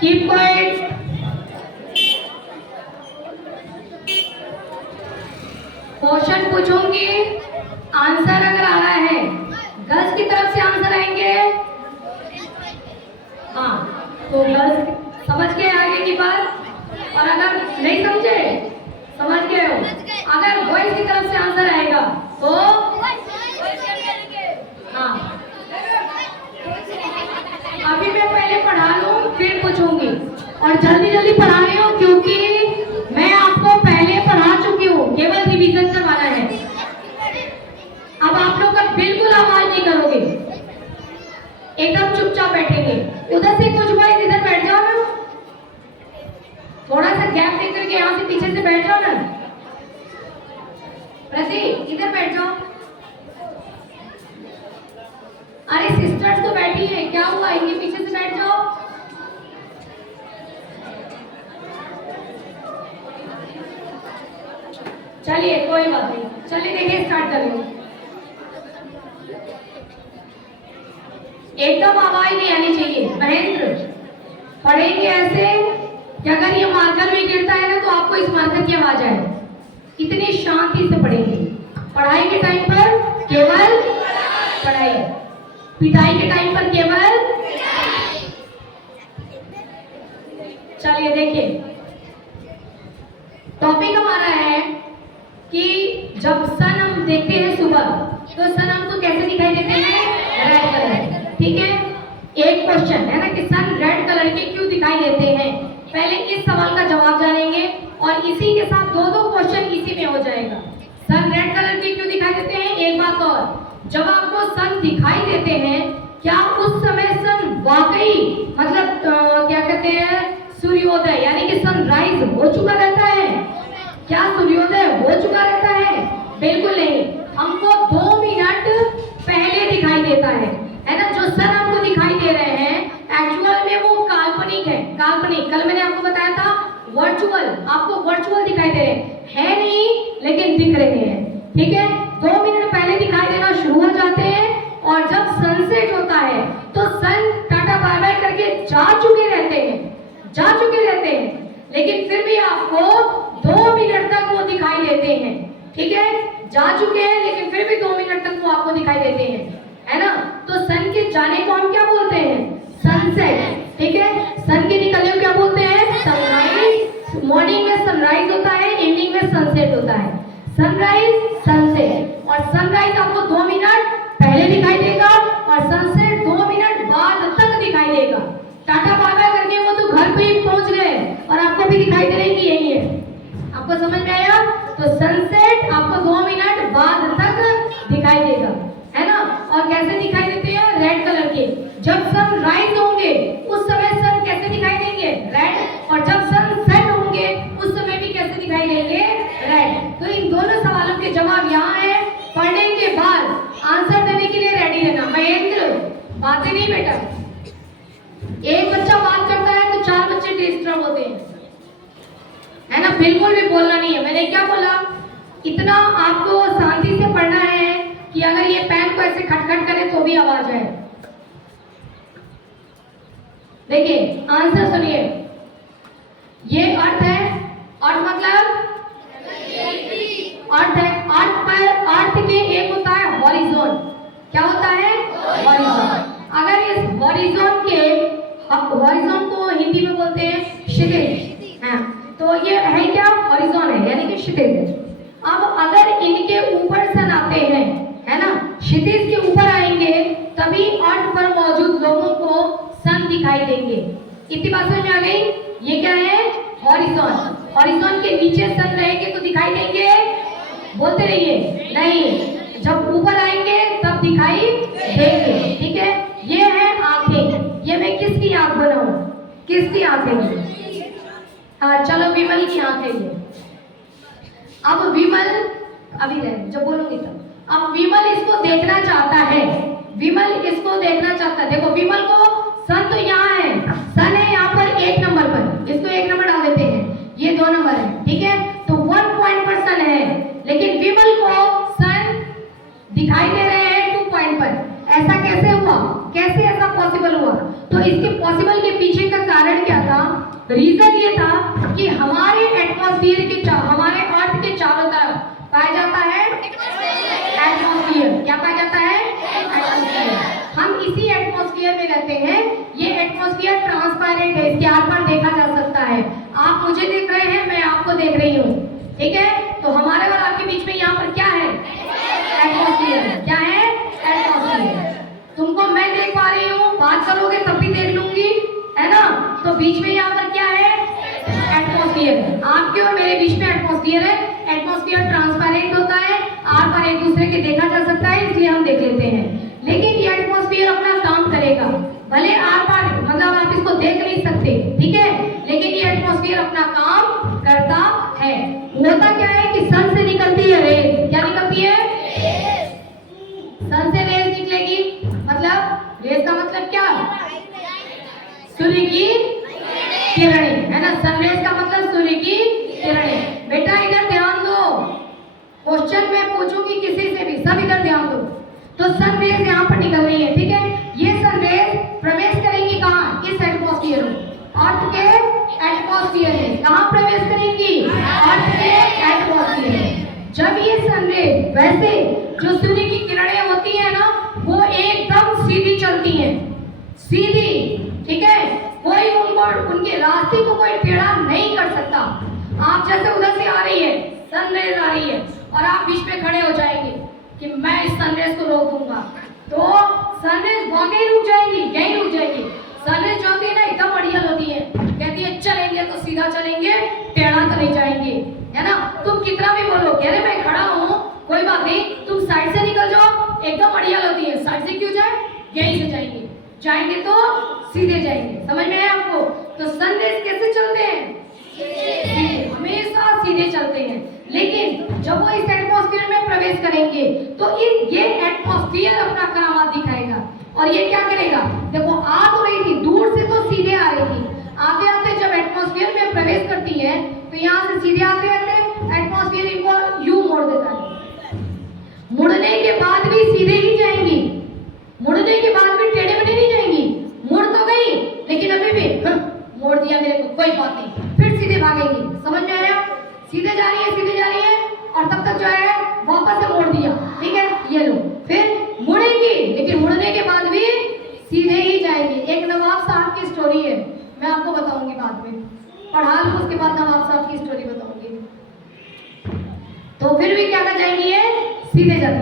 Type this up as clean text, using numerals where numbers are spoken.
Keep quiet. Question पूछूंगी, answer अगर आ रहा है गर्ल्स की तरफ से आंसर आएंगे। हाँ, तो गर्ल्स समझ के आगे की बात, और अगर नहीं समझे, समझ गए हो, अगर बॉयज की तरफ से आंसर आएगा तो हाँ, अभी मैं पहले पढ़ा लूं फिर पूछूंगी, और जल्दी जल्दी पढ़ा रही हूँ क्योंकि मैं आपको पहले पढ़ा चुकी हूँ, केवल रिवीजन करवाना है। अब आप लोग का बिल्कुल आवाज नहीं करोगे, एकदम चुपचाप बैठेंगे। उधर से कुछ बॉयज इधर बैठ जाओ ना, थोड़ा सा गैप देकर के यहाँ से पीछे से बैठ जाओ ना। प्रति इधर बैठ जाओ। अरे सिस्टर्स तो बैठी है, क्या हुआ, इनके पीछे से बैठ जाओ। चलिए कोई बात नहीं, चलिए देखिए स्टार्ट करेंगे। एकदम आवाज नहीं आनी चाहिए। महेंद्र पढ़ेंगे ऐसे कि अगर ये मार्कर भी गिरता है ना तो आपको इस मार्कर की आवाज आए। इतनी शांति से पढ़ेंगे। पढ़ाई के टाइम पर केवल पढ़ाई, पिटाई के टाइम पर केवल। चलिए देखिए, टॉपिक हमारा है कि जब सन हम देखते हैं सुबह तो सन हमको कैसे दिखाई देते हैं? Red colour. ठीक है, एक क्वेश्चन है ना कि सन रेड कलर के क्यों दिखाई देते हैं। पहले इस सवाल का जवाब जानेंगे और इसी के साथ दो दो क्वेश्चन इसी में हो जाएगा। सन रेड कलर के क्यों दिखाई देते हैं। एक बात और, जब आपको सन दिखाई देते हैं क्या उस समय सन वाकई मतलब क्या कहते हैं सूर्योदय यानी कि सनराइज हो चुका रहता है? क्या सूर्योदय हो चुका रहता है? बिल्कुल नहीं, हमको 2 मिनट पहले दिखाई देता है ना। जो सन हमको दिखाई दे रहे हैं एक्चुअल में वो काल्पनिक है। काल्पनिक, कल मैंने आपको बताया था वर्चुअल, आपको वर्चुअल दिखाई दे रहे हैं नहीं लेकिन दिख रहे हैं। ठीक है, 2 मिनट पहले दिखाई देना शुरू हो जाते हैं और जब सनसेट होता है तो सन टाटा बाय बाय करके जा चुके रहते हैं, लेकिन फिर भी आपको 2 मिनट तक वो दिखाई देते हैं। ठीक है, जा चुके हैं लेकिन फिर भी 2 मिनट तक वो आपको दिखाई देते हैं, है ना। तो सन के जाने को हम क्या बोलते हैं? सनसेट। ठीक है, सन के निकलने को क्या बोलते हैं? सनराइज। मॉर्निंग में सनराइज होता है, इवनिंग में सनसेट होता है। Sunrise, sunset. और सनराइज आपको 2 मिनट पहले दिखाई देगा और सनसेट 2 मिनट बाद तक दिखाई देगा। टाटा बाय बाय करके वो तो घर पे ही पहुंच गए और आपको भी दिखाई दे रही कि यही है। आपको समझ में आया? तो सनसेट आपको 2 मिनट बाद तक दिखाई देगा, है ना। और कैसे दिखाई देते हैं? रेड कलर के। जब सन राइज होंगे उस समय सन कैसे दिखाई देंगे? रेड। और जब सन सेट होंगे उस समय भी कैसे दिखाई देंगे? रेड। तो इन दोनों सवालों के जवाब यहाँ है। पढ़ने के बाद आंसर देने के लिए रेडी रहना। महेंद्र बातें नहीं बेटा, एक बच्चा बात करता है तो 4 बच्चे डिस्टर्ब होते हैं, है ना। बिल्कुल भी बोलना नहीं है। मैंने क्या बोला, इतना आपको शांति से पढ़ना है कि अगर ये पेन को ऐसे खटखट करे तो भी आवाज आए। देखिए आंसर सुनिए, ये अर्थ है। अर्थ मतलब अर्थ है। अर्थ पर अर्थ के एक होता है हॉरिजॉन। क्या होता है? हॉरिजॉन। अगर इस हॉरिजॉन के, हॉरिजॉन को हिंदी में बोलते हैं क्षितिज, हाँ, तो ये है क्या? हॉरिजॉन है यानी कि क्षितिज है। अब अगर इनके ऊपर सन आते हैं, है ना, क्षितिज के ऊपर आएंगे तभी अर्थ पर मौजूद लोगों को सन दिखाई देंगे। इतनी बात समझ में आ गई? ये क्या है? हॉरिजॉन। हॉरिजॉन के नीचे सन रहेंगे तो दिखाई देंगे? बोलते रहिए नहीं, जब ऊपर आएंगे तब दिखाई देंगे। ठीक है, ये है आंखें। ये मैं किसकी आंख बनाऊं? किसकी आंखें? हाँ चलो, विमल की आंखें ये। अब विमल अभी रहे, जब बोलूंगी तब। अब विमल इसको देखना चाहता है, विमल इसको देखना चाहता है। देखो विमल को सन तो यहाँ है, सन है यहाँ पर 1 नंबर पर, इसको 1 नंबर डाल देते हैं, ये 2 नंबर है। ठीक है, तो 1 पॉइंट पर सन है लेकिन विमल को सन दिखाई दे रहे हैं 2 पॉइंट पर। ऐसा कैसे हुआ? कैसे ऐसा पॉसिबल हुआ? तो तो इसके पॉसिबल के पीछे का कारण क्या था? रीजन ये था कि हमारे एटमॉस्फेयर के हमारे अर्थ के चारों तरफ पाया जाता है एटमॉस्फेयर। क्या पाया जाता है? एटमॉस्फेयर। हम इसी एटमॉस्फेयर में रहते हैं। ये एटमॉस्फेयर ट्रांसपेरेंट है, इसके आर पार देखा जा सकता है। आप मुझे देख रहे हैं, मैं आपको देख रही हूँ, ठीक है? तो हमारे और आपके बीच में यहाँ पर क्या है? एटमॉस्फेयर। क्या है? एटमॉस्फेयर। तुमको मैं देख पा रही हूँ, बात करोगे तब भी देख लूंगी, है ना? तो बीच में यहाँ पर क्या है? एटमॉस्फेयर। आपके और मेरे बीच में एटमॉस्फेयर है। एटमॉस्फेयर ट्रांसपेरेंट होता है, आर पार एक दूसरे के देखा जा सकता है, इसलिए हम देख लेते हैं। लेकिन ये एटमॉस्फेयर अपना काम करेगा, भले आर पार मतलब आप इसको देख नहीं सकते, ठीक है? लेकिन ये एटमॉस्फेयर अपना काम करता है। होता क्या है कि सन से निकलती है रेस। क्या निकलती है? सन से रेस निकलेगी, मतलब रेस का मतलब क्या? सूर्य की किरणें, है ना? सनरेज का मतलब सूर्य की किरणें। बेटा इधर ध्यान दो, क्वेश्चन मैं पूछूंगी किसी से भी, सब इधर ध्यान दो। तो सनरेज यहाँ पर निकल रही है, ठीक है? ये सनरेज प्रवेश करेंगी कहाँ? इस एटमॉस्फेयर में, अर्थ के एटमॉस्फेयर में। कहाँ प्रवेश करेंगी? अर्थ के एटमॉस्फेयर में। जब ये सनरेज, वैसे जो सूर्य की किरणें होती है ना, वो एकदम सीधी चलती हैं, सीधी, ठीक है? कोई उनको उनके रास्ते को कोई टेढ़ा नहीं कर सकता। आप जैसे उधर से आ रही है, सनरेज आ रही है, और आप बीच में खड़े हो जाएंगे कि मैं इस सनरेज को रोक दूंगा, तो सनरेज वाकई रुक जाएगी, यहीं रुक जाएगी। सनरेज जो होती है ना, एकदम बढ़िया होती है, कहती है चलेंगे तो सीधा चलेंगे, टेढ़ा तो नहीं जाएंगे, है ना? तुम कितना भी बोलो कि अरे मैं खड़ा हूँ, कोई बात नहीं, तुम साइड से निकल जाओ, एकदम बढ़िया होती है। साइड से क्यों जाए? यहीं से जाएंगे, जाएंगे तो सीधे जाएंगे। समझ में आया आपको? तो सनरेज कैसे चलते हैं? सीधे, हमेशा सीधे चलते हैं। लेकिन जब वो इस एटमॉस्फेयर में प्रवेश करेंगे तो ये एटमॉस्फेयर अपना करामात दिखाएगा, और ये क्या करेगा? देखो आ तो रही थी, दूर से तो सीधे आ रही थी, आते आते जब एटमॉस्फेयर में प्रवेश करती है तो यहाँ से सीधे आते आते एटमॉस्फेयर इनको यू मोड़ देता है। मुड़ने के बाद भी सीधे ही जाएंगी, मुड़ने के बाद भी टेढ़े मेढ़े नहीं जाएंगी। मुड़ तो गई, लेकिन अभी भी मोड़ दिया मेरे को, कोई बात नहीं, फिर सीधे भागेंगी। समझ में आया? सीधे जा रही है, सीधे जा रही है, और तब तक जो है वापस से मोड़ दिया, ठीक है? ये लो, फिर मुड़ेंगी, लेकिन मुड़ने के बाद भी सीधे ही जाएंगी। एक नवाब साहब की स्टोरी है, मैं आपको बताऊंगी बाद में, पढ़ा लो, उसके बाद नवाब साहब की स्टोरी बताऊंगी। तो फिर भी क्या कर जाएंगी? ये सीधे जाती